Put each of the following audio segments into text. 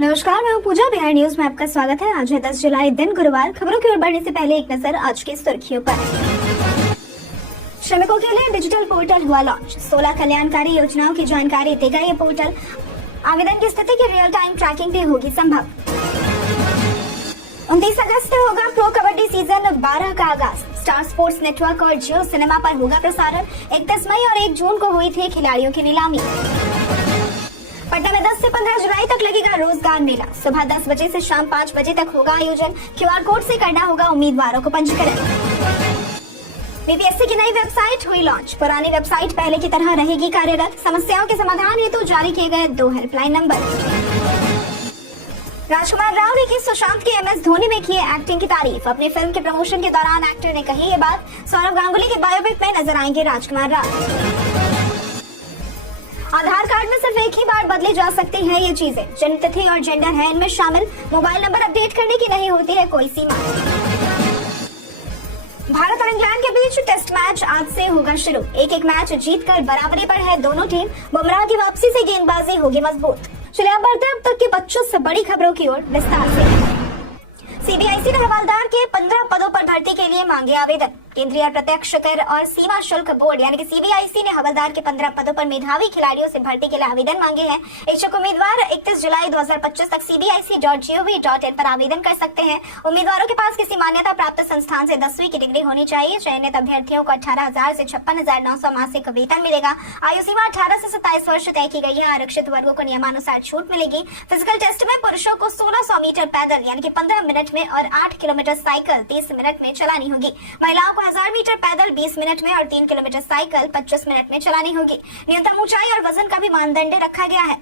नमस्कार, मैं हूं पूजा। बिहार न्यूज में आपका स्वागत है। आज है 10 जुलाई, दिन गुरुवार। खबरों की ओर बढ़ने से पहले एक नजर आज की सुर्खियों पर। श्रमिकों के लिए डिजिटल पोर्टल हुआ लॉन्च। 16 कल्याणकारी योजनाओं की जानकारी देगा ये पोर्टल। आवेदन की स्थिति की रियल टाइम ट्रैकिंग भी होगी संभव। 29 अगस्त से होगा प्रो कबड्डी सीजन 12 का आगाज। स्टार स्पोर्ट्स नेटवर्क और जियो सिनेमा पर होगा प्रसारण। 31 मई और 1 जून को हुई थी खिलाड़ियों की नीलामी। पटना में 10 से 15 जुलाई तक लगेगा रोजगार मेला। सुबह 10 बजे से शाम 5 बजे तक होगा आयोजन। क्यूआर कोड से करना होगा उम्मीदवारों को पंजीकरण। बीपीएससी की नई वेबसाइट हुई लॉन्च। पुरानी वेबसाइट पहले की तरह रहेगी कार्यरत। समस्याओं के समाधान हेतु जारी किए गए 2 हेल्पलाइन नंबर। राजकुमार राव ने की सुशांत के एमएस धोनी में की एक्टिंग की तारीफ। अपनी फिल्म के प्रमोशन के दौरान एक्टर ने कही ये बात। सौरव गांगुली के बायोपिक में नजर आएंगे राजकुमार राव। आधार कार्ड में सिर्फ एक ही बार बदली जा सकती है ये चीजें। जन्म तिथि और जेंडर है इनमें शामिल। मोबाइल नंबर अपडेट करने की नहीं होती है कोई सीमा। भारत और इंग्लैंड के बीच टेस्ट मैच आज से होगा शुरू। एक मैच जीतकर बराबरी पर है दोनों टीम। बुमराह की वापसी से गेंदबाजी होगी मजबूत। चलिए अब बढ़ते हैं अब तक की 25 से बड़ी खबरों की ओर विस्तार से। सीबीआईसी ने हवलदार के 15 पदों पर भर्ती के लिए मांगे आवेदन। केंद्रीय प्रत्यक्ष कर और सीमा शुल्क बोर्ड यानी कि सीबीआईसी ने हवलदार के 15 पदों पर मेधावी खिलाड़ियों से भर्ती के लिए आवेदन मांगे हैं। इच्छुक उम्मीदवार 31 जुलाई 2025 तक cbic.gov.in पर आवेदन कर सकते हैं। उम्मीदवारों के पास किसी मान्यता प्राप्त संस्थान से 10वीं की डिग्री होनी चाहिए। चयनित अभ्यर्थियों को 18,000 से 56,900 मासिक वेतन मिलेगा। आयु सीमा 18 से 27 वर्ष तय की गई है। आरक्षित वर्गों को नियमानुसार छूट मिलेगी। फिजिकल टेस्ट में पुरुषों को 1600 मीटर पैदल यानी कि 15 मिनट में और 8 किलोमीटर साइकिल 30 मिनट में चलानी होगी। महिलाओं को 1000 मीटर पैदल 20 मिनट में और 3 किलोमीटर साइकिल 25 मिनट में चलानी होगी। न्यूनतम ऊंचाई और वजन का भी मानदंड रखा गया है।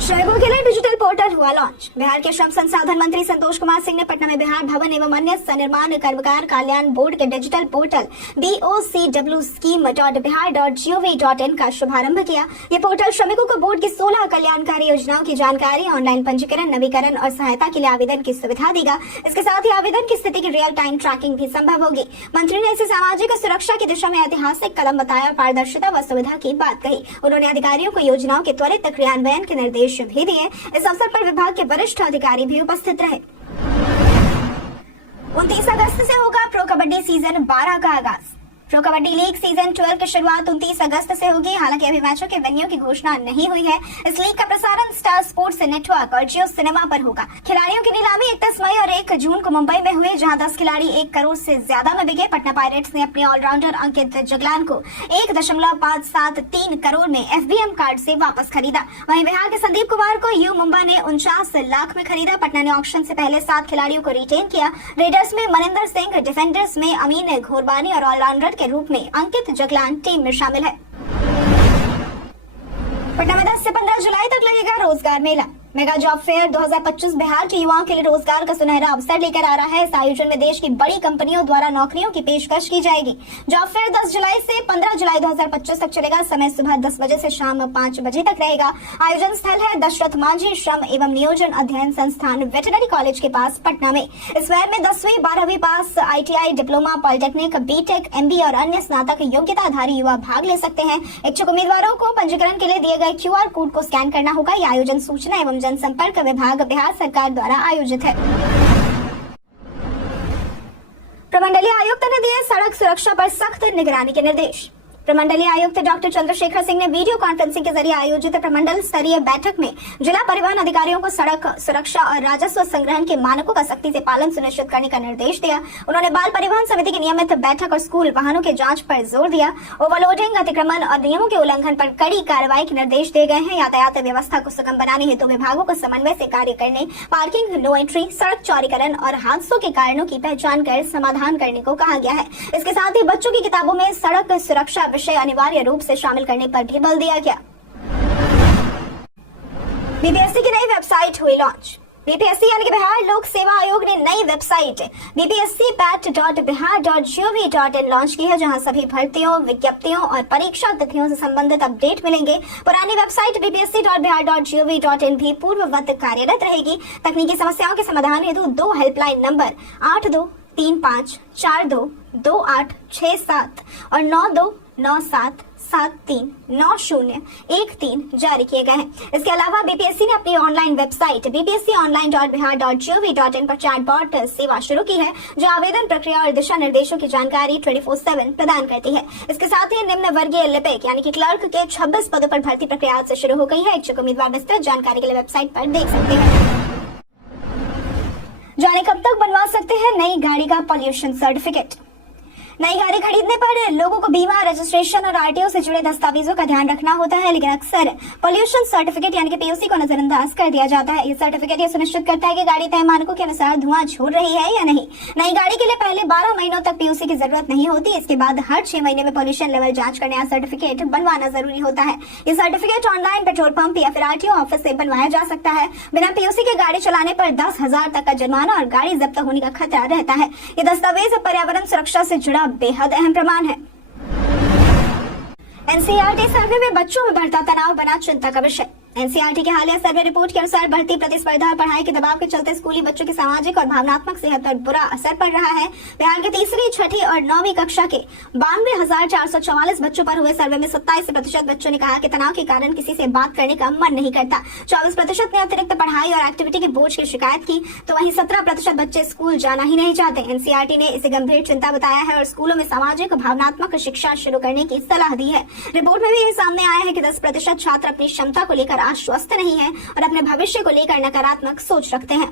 श्रमिकों के लिए डिजिटल पोर्टल हुआ लॉन्च। बिहार के श्रम संसाधन मंत्री संतोष कुमार सिंह ने पटना में बिहार भवन एवं अन्य सनिर्माण कर्मकार कल्याण बोर्ड के डिजिटल पोर्टल bocwscheme.bihar.gov.in का शुभारंभ किया। ये पोर्टल श्रमिकों को बोर्ड की 16 कल्याणकारी योजनाओं की जानकारी, ऑनलाइन पंजीकरण, नवीकरण और सहायता के लिए आवेदन की सुविधा देगा। इसके साथ ही आवेदन की स्थिति की रियल टाइम ट्रैकिंग भी संभव होगी। मंत्री ने इसे सामाजिक सुरक्षा की दिशा में ऐतिहासिक कदम बताया। पारदर्शिता व सुविधा की बात कही। उन्होंने अधिकारियों को योजनाओं के त्वरित क्रियान्वयन के निर्देश भी दिए। इस अवसर पर विभाग के वरिष्ठ अधिकारी भी उपस्थित रहे। 29 अगस्त से होगा प्रो कबड्डी सीजन 12 का आगाज। प्रो कबड्डी लीग सीजन 12 की शुरुआत 29 अगस्त से होगी। हालांकि अभी मैचों के वेन्यू की घोषणा नहीं हुई है। इस लीग का प्रसारण स्टार स्पोर्ट्स नेटवर्क और जियो सिनेमा पर होगा। खिलाड़ियों की नीलामी 31 मई और 1 जून को मुंबई में हुई, जहां 10 खिलाड़ी 1 करोड़ से ज्यादा में बिके। पटना पायरेट्स ने अपने ऑलराउंडर अंकित जगलान को 1.573 करोड़ में एफबीएम कार्ड से वापस खरीदा। वहीं बिहार के संदीप कुमार को यू मुंबा ने 49 लाख में खरीदा। पटना ने ऑक्शन से पहले 7 खिलाड़ियों को रिटेन किया। रेडर्स में मनिंदर सिंह, डिफेंडर्स में अमीन घोरबानी और ऑलराउंडर के रूप में अंकित जगलान टीम में शामिल है। पटना में 10 से 15 जुलाई तक लगेगा रोजगार मेला। मेगा जॉब फेयर 2025 बिहार के युवाओं के लिए रोजगार का सुनहरा अवसर लेकर आ रहा है। इस आयोजन में देश की बड़ी कंपनियों द्वारा नौकरियों की पेशकश की जाएगी। जॉब फेयर 10 जुलाई से 15 जुलाई 2025 तक चलेगा। समय सुबह 10 बजे से शाम 5 बजे तक रहेगा। आयोजन स्थल है दशरथ मांझी श्रम एवं नियोजन अध्ययन संस्थान वेटरनरी कॉलेज के पास पटना में। इस फेयर में 10वीं 12वीं पास, ITI, diploma, polytechnic, B Tech, MBA और अन्य स्नातक योग्यताधारी युवा भाग ले सकते हैं। इच्छुक उम्मीदवारों को पंजीकरण के लिए दिए गए QR कोड को स्कैन करना होगा। यह आयोजन सूचना एवं जनसंपर्क विभाग बिहार सरकार द्वारा आयोजित है। प्रमंडलीय आयुक्त ने दिए सड़क सुरक्षा पर सख्त निगरानी के निर्देश। प्रमंडलीय आयुक्त डॉक्टर चंद्रशेखर सिंह ने वीडियो कॉन्फ्रेंसिंग के जरिए आयोजित प्रमंडल स्तरीय बैठक में जिला परिवहन अधिकारियों को सड़क सुरक्षा और राजस्व संग्रहण के मानकों का सख्ती से पालन सुनिश्चित करने का निर्देश दिया। उन्होंने बाल परिवहन समिति की नियमित बैठक और स्कूल वाहनों के जांच पर जोर दिया। ओवरलोडिंग, अतिक्रमण और नियमों के उल्लंघन पर कड़ी कार्रवाई के निर्देश दिए गए हैं। यातायात व्यवस्था को सुगम बनाने हेतु विभागों को समन्वय से कार्य करने, पार्किंग, नो एंट्री, सड़क चौड़ीकरण और हादसों के कारणों की पहचान कर समाधान करने को कहा गया है। इसके साथ ही बच्चों की किताबों में सड़क सुरक्षा विषय अनिवार्य रूप से शामिल करने पर भी बल दिया गया। बीपीएससी की नई वेबसाइट हुई लॉन्च। बीपीएससी यानी कि बिहार लोक सेवा आयोग ने नई वेबसाइट bpscpat.bihar.gov.in लॉन्च की है, जहां सभी भर्तियों, विज्ञप्तियों और परीक्षा तिथियों से संबंधित अपडेट मिलेंगे। पुरानी वेबसाइट bpsc.bihar.gov.in भी पूर्ववत कार्यरत रहेगी। तकनीकी समस्याओं के समाधान हेतु 2 हेल्पलाइन नंबर 8235422867 और 9297 739013 जारी किए गए हैं। इसके अलावा बीपीएससी ने अपनी ऑनलाइन वेबसाइट bpsconline.bihar.gov.in पर चैटबॉट सेवा शुरू की है, जो आवेदन प्रक्रिया और दिशा निर्देशों की जानकारी 24/7 प्रदान करती है। इसके साथ ही निम्न वर्गीय लिपिक यानी कि क्लर्क के 26 पदों पर भर्ती प्रक्रिया आज से शुरू हो गई है। इच्छुक उम्मीदवार विस्तृत जानकारी के लिए वेबसाइट पर देख सकते हैं। जाने कब तक बनवा सकते हैं नई गाड़ी का पॉल्यूशन सर्टिफिकेट। नई गाड़ी खरीदने पर लोगों को बीमा, रजिस्ट्रेशन और आरटीओ से जुड़े दस्तावेजों का ध्यान रखना होता है, लेकिन अक्सर पॉल्यूशन सर्टिफिकेट यानी कि पीयूसी को नजरअंदाज कर दिया जाता है। ये सर्टिफिकेट ये सुनिश्चित करता है कि गाड़ी तय मानकों के अनुसार धुआं छोड़ रही है या नहीं। नई गाड़ी के लिए पहले 12 महीनों तक पीयूसी की जरूरत नहीं होती। इसके बाद हर 6 महीने में पॉल्यूशन लेवल जांच कर नया सर्टिफिकेट बनवाना जरूरी होता है। ये सर्टिफिकेट ऑनलाइन पेट्रोल पंप या फिर आरटीओ ऑफिस से बनवाया जा सकता है। बिना पीयूसी के गाड़ी चलाने पर 10,000 तक का जुर्माना और गाड़ी जब्त होने का खतरा रहता है। ये दस्तावेज पर्यावरण सुरक्षा से जुड़ा बेहद अहम प्रमाण है। एनसीईआरटी सर्वे में बच्चों में बढ़ता तनाव बना चिंता का विषय। एनसीईआरटी के हालिया सर्वे रिपोर्ट के अनुसार बढ़ती प्रतिस्पर्धा और पढ़ाई के दबाव के चलते स्कूली बच्चों की सामाजिक और भावनात्मक सेहत पर बुरा असर पड़ रहा है। बिहार के 3री, 6ठी और 9वीं कक्षा के 92,444 बच्चों पर हुए सर्वे में 27% बच्चों ने कहा कि तनाव के कारण किसी से बात करने का मन नहीं करता। 24% ने अतिरिक्त पढ़ाई और एक्टिविटी के बोझ की शिकायत की, तो वहीं 17% बच्चे स्कूल जाना ही नहीं चाहते। एनसीईआरटी ने इसे गंभीर चिंता बताया है और स्कूलों में सामाजिक भावनात्मक शिक्षा शुरू करने की सलाह दी है। रिपोर्ट में भी ये सामने आया है कि 10% छात्र अपनी क्षमता को लेकर आश्वस्त नहीं है और अपने भविष्य को लेकर नकारात्मक सोच रखते हैं।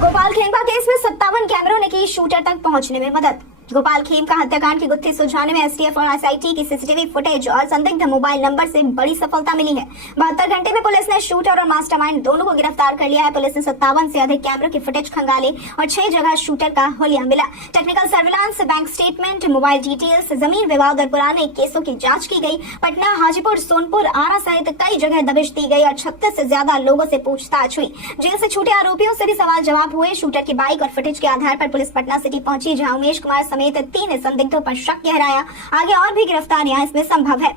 गोपाल खेमका केस में 57 कैमरों ने की शूटर तक पहुंचने में मदद। गोपाल खेमका हत्याकांड की गुत्थी सुलझाने में एसटीएफ और एसआईटी की सीसीटीवी फुटेज और संदिग्ध मोबाइल नंबर से बड़ी सफलता मिली है। 72 घंटे में पुलिस ने शूटर और मास्टरमाइंड दोनों को गिरफ्तार कर लिया है। पुलिस ने 57 से अधिक कैमरों की फुटेज खंगाले और 6 जगह शूटर का हुलिया मिला। Technical surveillance, bank statement, mobile details, जमीन विवाद और पुराने केसों की जांच की गई। पटना, हाजीपुर, सोनपुर, आरा सहित कई जगह दबिश दी गई और 36 से ज्यादा लोगों से पूछताछ हुई। जेल से छूटे आरोपियों से भी सवाल जवाब हुए। शूटर की बाइक और फुटेज के आधार पर पुलिस पटना सिटी पहुंची, जहां उमेश कुमार समेत 3 संदिग्धों पर शक गहराया। आगे और भी गिरफ्तारियां इसमें संभव है।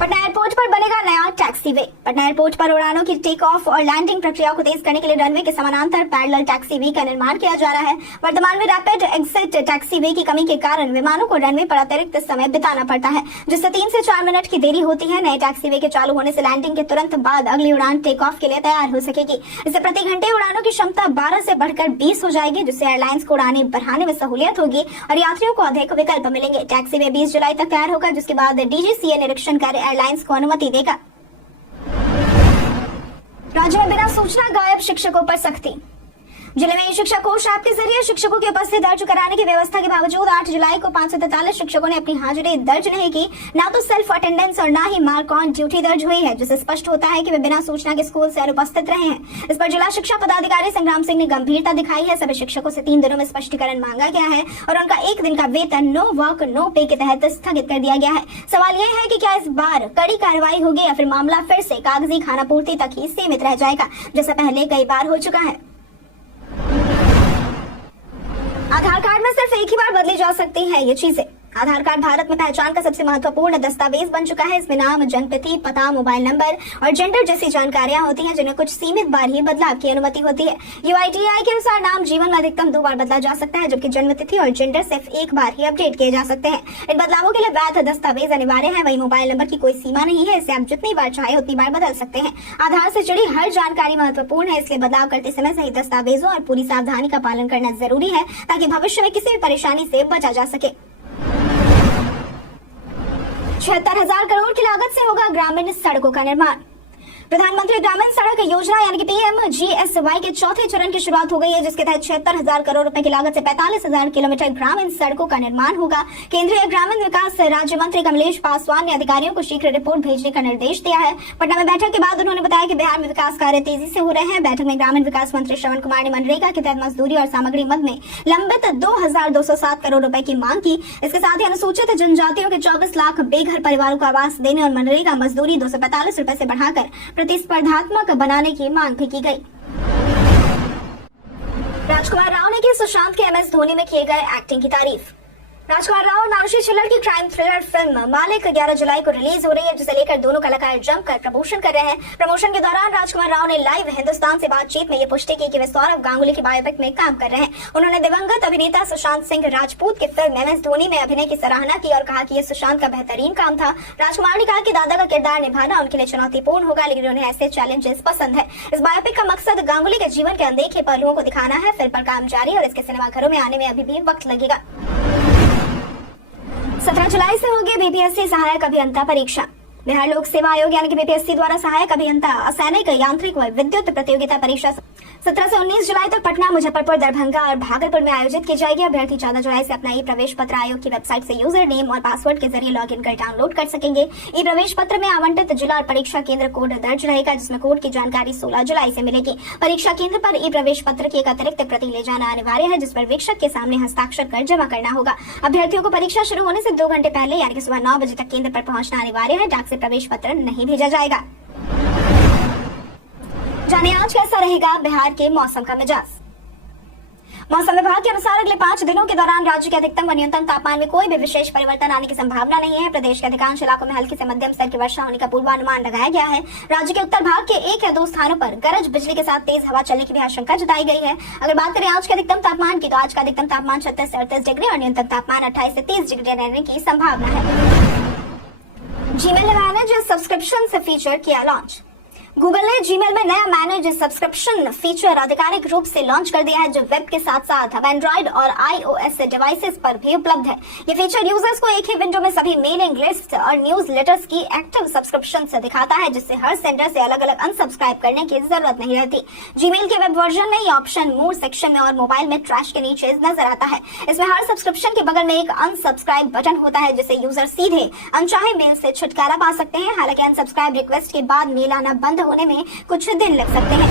पटना एयरपोर्ट पर बनेगा नया टैक्सीवे। पटना एयरपोर्ट पर उड़ानों की टेक ऑफ और लैंडिंग प्रक्रिया को तेज करने के लिए रनवे के समानांतर पैरेलल टैक्सीवे का निर्माण किया जा रहा है। वर्तमान में रैपिड एग्जिट टैक्सीवे की कमी के कारण विमानों को रनवे पर अतिरिक्त समय बिताना पड़ता है, जिससे 3 से 4 मिनट की देरी होती है। नए टैक्सीवे के चालू होने से लैंडिंग के तुरंत बाद अगली उड़ान टेक ऑफ के लिए तैयार हो सकेगी। इससे प्रति घंटे उड़ानों की क्षमता 12 से बढ़कर 20 हो जाएगी, जिससे एयरलाइंस को उड़ानें बढ़ाने में सहूलियत होगी और यात्रियों को अधिक विकल्प मिलेंगे। टैक्सीवे 20 जुलाई तक तैयार होगा, जिसके बाद डीजीसीए निरीक्षण कर एयरलाइंस को अनुमति देगा। राज्य में बिना सूचना गायब शिक्षकों पर सख्ती। जिले में शिक्षा कोष ऐप के जरिए शिक्षकों की उपस्थिति दर्ज कराने की व्यवस्था के बावजूद 8 जुलाई को 543 शिक्षकों ने अपनी हाजिरी दर्ज नहीं की। ना तो सेल्फ अटेंडेंस और ना ही मार्क ऑन ड्यूटी दर्ज हुई है, जिससे स्पष्ट होता है कि वे बिना सूचना के स्कूल से अनुपस्थित रहे हैं। इस पर जिला शिक्षा पदाधिकारी संग्राम सिंह ने गंभीरता दिखाई है। सभी शिक्षकों से 3 दिनों में स्पष्टीकरण मांगा गया है और उनका 1 दिन का वेतन नो वर्क नो पे के तहत स्थगित कर दिया गया है। सवाल यह है कि क्या इस बार कड़ी कार्रवाई होगी या फिर मामला फिर से कागजी खानापूर्ति तक ही सीमित रह जाएगा, जैसा पहले कई बार हो चुका है। आधार कार्ड में सिर्फ एक ही बार बदली जा सकती है ये चीजें। आधार कार्ड भारत में पहचान का सबसे महत्वपूर्ण दस्तावेज बन चुका है। इसमें नाम, जन्मतिथि, पता, मोबाइल नंबर और जेंडर जैसी जानकारियां होती हैं, जिन्हें कुछ सीमित बार ही बदलाव की अनुमति होती है। यूआईडीएआई के अनुसार नाम जीवन में अधिकतम 2 बार बदला जा सकता है, जबकि जन्मतिथि और जेंडर सिर्फ 1 बार ही अपडेट किए जा सकते हैं। इन बदलावों के लिए वैध दस्तावेज अनिवार्य है। वहीं मोबाइल नंबर की कोई सीमा नहीं है, इसे आप जितनी बार चाहे उतनी बार बदल सकते हैं। आधार से जुड़ी हर जानकारी महत्वपूर्ण है, इसलिए बदलाव करते समय सही दस्तावेजों और पूरी सावधानी का पालन करना जरूरी है, ताकि भविष्य में किसी भी परेशानी से बचा जा सके। 76,000 करोड़ की लागत से होगा ग्रामीण सड़कों का निर्माण। प्रधानमंत्री ग्रामीण सड़क योजना यानी कि पीएमजीएसवाई के चौथे चरण की शुरुआत हो गई है, जिसके तहत 76,000 करोड़ रुपए की लागत से 45,000 किलोमीटर ग्रामीण सड़कों का निर्माण होगा। केंद्रीय ग्रामीण विकास राज्य मंत्री कमलेश पासवान ने अधिकारियों को शीघ्र रिपोर्ट भेजने का निर्देश दिया है। पटना में बैठक के बाद उन्होंने बताया कि बिहार में विकास कार्य तेजी से हो रहे हैं। बैठक में ग्रामीण विकास मंत्री श्रवण कुमार ने मनरेगा के तहत मजदूरी और सामग्री मद में लंबित 2,207 करोड़ रुपए की मांग की। इसके साथ ही अनुसूचित जनजातियों के 24 लाख बेघर परिवारों को आवास देने और मनरेगा मजदूरी 245 रुपए से बढ़ाकर प्रतिस्पर्धात्मक बनाने की मांग भी की गई। राजकुमार राव ने की सुशांत के एमएस धोनी में किए गए एक्टिंग की तारीफ। राजकुमार राव और मानुषी छिल्लर की क्राइम थ्रिलर फिल्म मालिक 11 जुलाई को रिलीज हो रही है, जिसे लेकर दोनों कलाकार जमकर प्रमोशन कर रहे हैं। प्रमोशन के दौरान राजकुमार राव ने लाइव हिंदुस्तान से बातचीत में ये पुष्टि की कि वे सौरव गांगुली की बायोपिक में काम कर रहे हैं। उन्होंने दिवंगत अभिनेता सुशांत सिंह राजपूत की फिल्म MS धोनी में अभिनय की सराहना की और कहा कि ये सुशांत का बेहतरीन काम था। राजकुमार ने कहा कि दादा का किरदार निभाना उनके लिए चुनौतीपूर्ण होगा, लेकिन उन्हें ऐसे चैलेंजेस पसंद है। इस बायोपिक का मकसद गांगुली के जीवन के अनदेखे पहलुओं को दिखाना है। फिल्म पर काम जारी है और इसके सिनेमाघरों में आने में अभी भी वक्त लगेगा। 17 जुलाई से होगी BPSC सहायक अभियंता परीक्षा। बिहार लोक सेवा आयोग यानी कि BPSC द्वारा सहायक अभियंता असैनिक यांत्रिक व विद्युत प्रतियोगिता परीक्षा 17 से 19 जुलाई तक पटना, मुजफ्फरपुर, दरभंगा और भागलपुर में आयोजित की जाएगी। अभ्यर्थी 14 जुलाई से अपना ई प्रवेश पत्र आयोग की वेबसाइट से यूजर नेम और पासवर्ड के जरिए लॉगिन कर डाउनलोड कर सकेंगे। ई प्रवेश पत्र में आवंटित जिला और परीक्षा केंद्र कोड दर्ज रहेगा, जिसमें कोड की जानकारी 16 जुलाई से मिलेगी। परीक्षा केंद्र पर ई प्रवेश पत्र की एक अतिरिक्त प्रति ले जाना अनिवार्य है, जिस पर वीक्षक के सामने हस्ताक्षर कर जमा करना होगा। अभ्यर्थियों को परीक्षा शुरू होने से 2 घंटे पहले यानी कि सुबह 9 बजे तक केंद्र पर पहुंचना अनिवार्य है। डाक से प्रवेश पत्र नहीं भेजा जाएगा। जानिए आज कैसा रहेगा बिहार के मौसम का मिजाज। मौसम विभाग के अनुसार अगले 5 दिनों के दौरान राज्य के अधिकतम व न्यूनतम तापमान में कोई भी विशेष परिवर्तन आने की संभावना नहीं है। प्रदेश के अधिकांश इलाकों में हल्की से मध्यम स्तर की वर्षा होने का पूर्वानुमान लगाया गया है। राज्य के उत्तर भाग के 1 या 2 स्थानों पर गरज बिजली के साथ तेज हवा चलने की भी आशंका जताई गई है। अगर बात करें आज के अधिकतम तापमान की, तो आज का अधिकतम तापमान 36 से 38 डिग्री और न्यूनतम तापमान 28 से 30 डिग्री रहने की संभावना है। जीमेल ने मैनेज सब्सक्रिप्शन से फीचर किया लॉन्च। गूगल ने जीमेल में नया मैनेज सब्सक्रिप्शन फीचर आधिकारिक रूप से लॉन्च कर दिया है, जो वेब के साथ साथ अब एंड्रॉइड और iOS डिवाइसेस पर भी उपलब्ध है। ये फीचर यूजर्स को एक ही विंडो में सभी मेलिंग लिस्ट और न्यूज लेटर्स की एक्टिव सब्सक्रिप्शन से दिखाता है, जिससे हर सेंडर से अलग अलग अनसब्सक्राइब करने की जरूरत नहीं रहती। जीमेल के वेब वर्जन में ये ऑप्शन मोर सेक्शन में और मोबाइल में ट्रैश के नीचे नजर आता है। इसमें हर सब्सक्रिप्शन के बगल में एक अनसब्सक्राइब बटन होता है, जिससे यूजर सीधे अनचाहे मेल से छुटकारा पा सकते हैं। हालांकि अनसब्सक्राइब रिक्वेस्ट के बाद मेल आना बंद होने में कुछ दिन लग सकते हैं।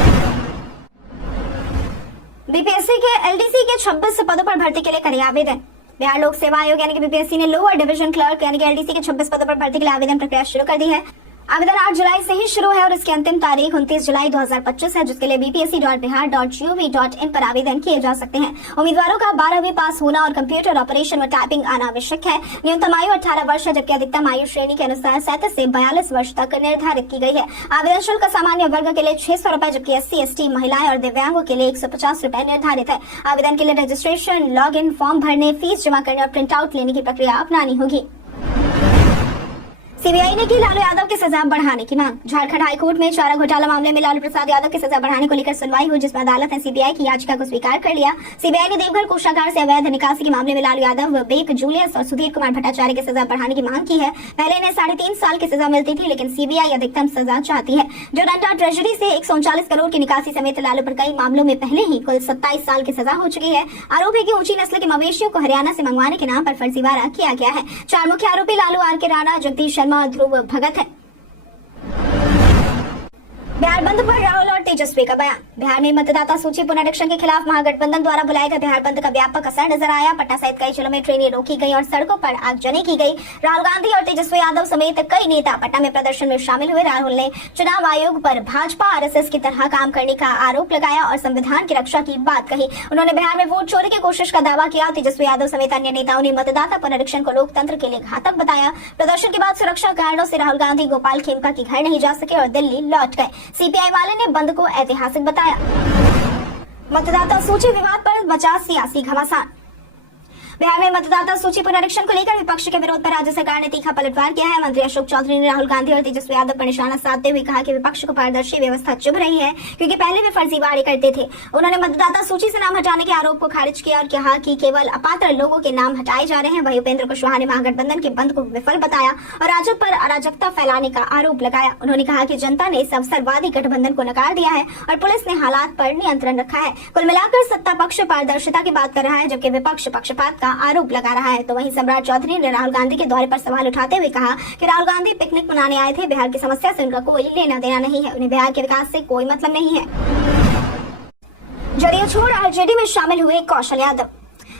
BPSC के LDC के 26 पदों पर भर्ती के लिए करें आवेदन। बिहार लोक सेवा आयोग यानी कि BPSC ने लोअर डिवीजन क्लर्क यानी कि LDC के 26 पदों पर भर्ती के लिए आवेदन प्रक्रिया शुरू कर दी है। आवेदन 8 जुलाई से ही शुरू है और इसकी अंतिम तारीख 29 जुलाई 2025 है, जिसके लिए bpsc.bihar.gov.in पर आवेदन किए जा सकते हैं। उम्मीदवारों का 12वीं पास होना और कंप्यूटर ऑपरेशन में टाइपिंग आना आवश्यक है। न्यूनतम आयु 18 वर्ष है, जबकि अधिकतम आयु श्रेणी के अनुसार 37 से 42 वर्ष तक निर्धारित की गई है। आवेदन शुल्क सामान्य वर्ग के लिए 600 रुपए, जबकि SC, ST, महिलाएं और दिव्यांगों के लिए 150 रुपए निर्धारित है। आवेदन के लिए रजिस्ट्रेशन, लॉग इन, फॉर्म भरने, फीस जमा करने और प्रिंट आउट लेने की प्रक्रिया अपनानी होगी। CBI ने की लालू यादव की सजा बढ़ाने की मांग। झारखंड हाईकोर्ट में चारा घोटाला मामले में लालू प्रसाद यादव की सजा बढ़ाने को लेकर सुनवाई हुई, जिसमें अदालत ने CBI की याचिका को स्वीकार कर लिया। CBI ने देवघर कोषागार से अवैध निकासी के मामले में लालू यादव, बेक जूलियस और सुधीर कुमार भट्टाचार्य की सजा बढ़ाने की मांग की है। पहले इन्हें 3.5 साल की सजा मिलती थी, लेकिन CBI अधिकतम सजा चाहती है। जो डंडा ट्रेजरी से 139 करोड़ की निकासी समेत लालू पर कई मामलों में पहले ही कुल 27 साल की सजा हो चुकी है। आरोप है कि ऊंची नस्ल के मवेशियों को हरियाणा से मंगवाने के नाम पर फर्जीवाड़ा किया गया है। 4 मुख्य आरोपी लालू, RK राणा, जगदीश शर्मा और ध्रुव भगत है। बिहार बंद पर राहुल और तेजस्वी का बयान। बिहार में मतदाता सूची पुनरीक्षण के खिलाफ महागठबंधन द्वारा बुलाए गए बिहार बंद का व्यापक असर नजर आया। पटना सहित कई जिलों में ट्रेनें रोकी गई और सड़कों पर आगजनी की गई। राहुल गांधी और तेजस्वी यादव समेत कई नेता पटना में प्रदर्शन में शामिल हुए। राहुल ने चुनाव आयोग पर भाजपा RSS की तरह काम करने का आरोप लगाया और संविधान की रक्षा की बात कही। उन्होंने बिहार में वोट चोरी की कोशिश का दावा किया। तेजस्वी यादव समेत अन्य नेताओं ने मतदाता पुनरीक्षण को लोकतंत्र के लिए घातक बताया। प्रदर्शन के बाद सुरक्षा कारणों से राहुल गांधी गोपाल खेमका के घर नहीं जा सके और दिल्ली लौट गए। CPI वाले ने बंद को ऐतिहासिक बताया। मतदाता सूची विवाद पर बचा सियासी घमासान। बिहार में मतदाता सूची पुनरीक्षण को लेकर विपक्ष के विरोध पर राज्य सरकार ने तीखा पलटवार किया है। मंत्री अशोक चौधरी ने राहुल गांधी और तेजस्वी यादव पर निशाना साधते हुए कहा कि विपक्ष को पारदर्शी व्यवस्था चुभ रही है, क्योंकि पहले वे फर्जीवाड़े करते थे। उन्होंने मतदाता सूची से नाम हटाने के आरोप को खारिज किया और कहा कि केवल अपात्र लोगों के नाम हटाए जा रहे हैं। वहीं उपेंद्र कुशवाहा ने महागठबंधन के बंद को विफल बताया और राजद पर अराजकता फैलाने का आरोप लगाया। उन्होंने कहा कि जनता ने इस अवसरवादी गठबंधन को नकार दिया है और पुलिस ने हालात पर नियंत्रण रखा है। कुल मिलाकर सत्ता पक्ष पारदर्शिता की बात कर रहा है, जबकि विपक्ष पक्षपात का आरोप लगा रहा है। तो वहीं सम्राट चौधरी ने राहुल गांधी के दौरे पर सवाल उठाते हुए कहा कि राहुल गांधी पिकनिक मनाने आए थे। बिहार की समस्या से उनका कोई लेना देना नहीं है। उन्हें बिहार के विकास से कोई मतलब नहीं है। जदयू छोड़ RJD में शामिल हुए कौशल यादव।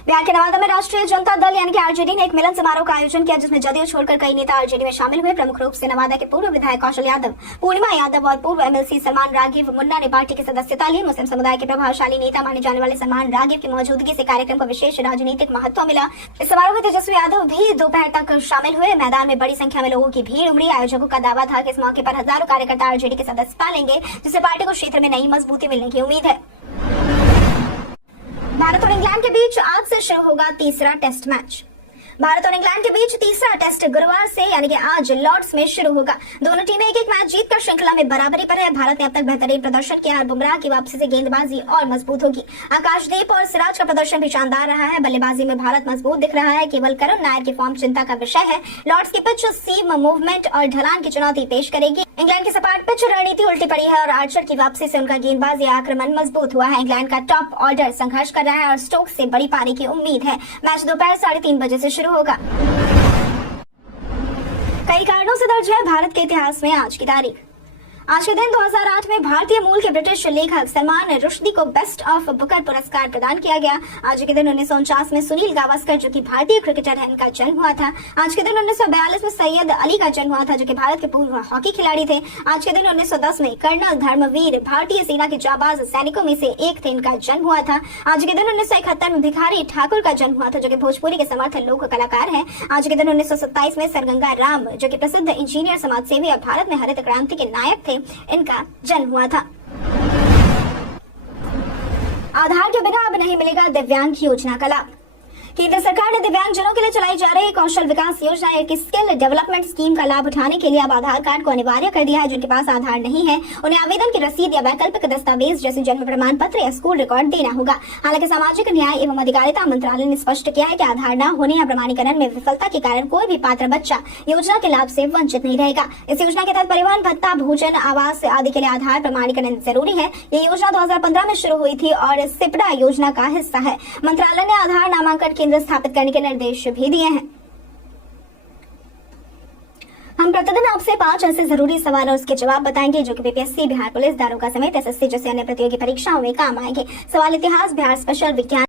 बिहार के नवादा में राष्ट्रीय जनता दल यानी कि आरजेडी ने एक मिलन समारोह का आयोजन किया, जिसमें जदयू छोड़कर कई नेता आरजेडी में शामिल हुए। प्रमुख रूप से नवादा के पूर्व विधायक कौशल यादव, पूर्णिमा यादव और पूर्व एमएलसी सलमान राघव मुन्ना ने पार्टी की सदस्यता ली। मुस्लिम समुदाय के प्रभावशाली नेता माने जाने वाले सलमान राघव की मौजूदगी से कार्यक्रम को विशेष राजनीतिक महत्व मिला। इस समारोह में तेजस्वी यादव भी दोपहर तक शामिल हुए। मैदान में बड़ी संख्या में लोगों की भीड़ उमड़ी। आयोजकों का दावा था कि इस मौके पर हजारों कार्यकर्ता आरजेडी की सदस्यता लेंगे, जिससे पार्टी को क्षेत्र में नई मजबूती मिलने की उम्मीद है। भारत और इंग्लैंड के बीच आज से शुरू होगा तीसरा टेस्ट मैच। भारत और इंग्लैंड के बीच तीसरा टेस्ट गुरुवार से यानी कि आज लॉर्ड्स में शुरू होगा। दोनों टीमें एक एक मैच जीतकर श्रृंखला में बराबरी पर है। भारत ने अब तक बेहतरीन प्रदर्शन किया और बुमराह की वापसी से गेंदबाजी और मजबूत होगी। आकाशदीप और सिराज का प्रदर्शन भी शानदार रहा है। बल्लेबाजी में भारत मजबूत दिख रहा है। केवल करुण नायर की फॉर्म चिंता का विषय है। लॉर्ड्स की पिच सीम मूवमेंट और ढलान की चुनौती पेश करेगी। इंग्लैंड की सपाट पिच रणनीति उल्टी पड़ी है और आर्चर की वापसी से उनका गेंदबाजी आक्रमण मजबूत हुआ है। इंग्लैंड का टॉप ऑर्डर संघर्ष कर रहा है और स्टोक्स से बड़ी पारी की उम्मीद है। मैच दोपहर 3:30 बजे से शुरू होगा। कई कारणों से दर्ज है भारत के इतिहास में आज की तारीख। आज के दिन 2008 में भारतीय मूल के ब्रिटिश लेखक सलमान रुश्दी को बेस्ट ऑफ बुकर पुरस्कार प्रदान किया गया। आज के दिन 1949 में सुनील गावस्कर, जो कि भारतीय क्रिकेटर है, इनका जन्म हुआ था। आज के दिन 1942 में सैयद अली का जन्म हुआ था, जो कि भारत के पूर्व हॉकी खिलाड़ी थे। आज के दिन 1910 में कर्नल धर्मवीर, भारतीय सेना के जाबाज सैनिकों में से एक थे, इनका जन्म हुआ था। आज के दिन 1971 में भिखारी ठाकुर का जन्म हुआ था, जो कि भोजपुरी के समर्थ लोक कलाकार हैं। आज के दिन 1927 में सरगंगा राम, जो कि प्रसिद्ध इंजीनियर, समाजसेवी और भारत में हरित क्रांति के नायक थे, इनका जन्म हुआ था। आधार के बिना अब नहीं मिलेगा दिव्यांग योजना का लाभ। केंद्र सरकार ने दिव्यांगजनों के लिए चलाई जा रही कौशल विकास योजना एक स्किल डेवलपमेंट स्कीम का लाभ उठाने के लिए अब आधार कार्ड को अनिवार्य कर दिया है। जिनके पास आधार नहीं है, उन्हें आवेदन की रसीद या वैकल्पिक दस्तावेज जैसे जन्म प्रमाण पत्र या स्कूल रिकॉर्ड देना होगा। हालांकि सामाजिक न्याय एवं अधिकारिता मंत्रालय ने स्पष्ट किया है कि आधार न होने या प्रमाणीकरण में विफलता के कारण कोई भी पात्र बच्चा योजना के लाभ से वंचित नहीं रहेगा। इस योजना के तहत परिवहन भत्ता, भोजन, आवास आदि के लिए आधार प्रमाणीकरण जरूरी है। ये योजना 2015 में शुरू हुई थी और सिपड़ा योजना का हिस्सा है। मंत्रालय ने आधार नामांकन केंद्र स्थापित करने के निर्देश भी दिए हैं। हम प्रतिदिन आपसे 5 ऐसे जरूरी सवाल और उसके जवाब बताएंगे, जो कि बीपीएससी, बिहार पुलिस, दारोगा समेत एसएससी जैसे अन्य प्रतियोगी परीक्षाओं में काम आएंगे। सवाल इतिहास, बिहार स्पेशल, विज्ञान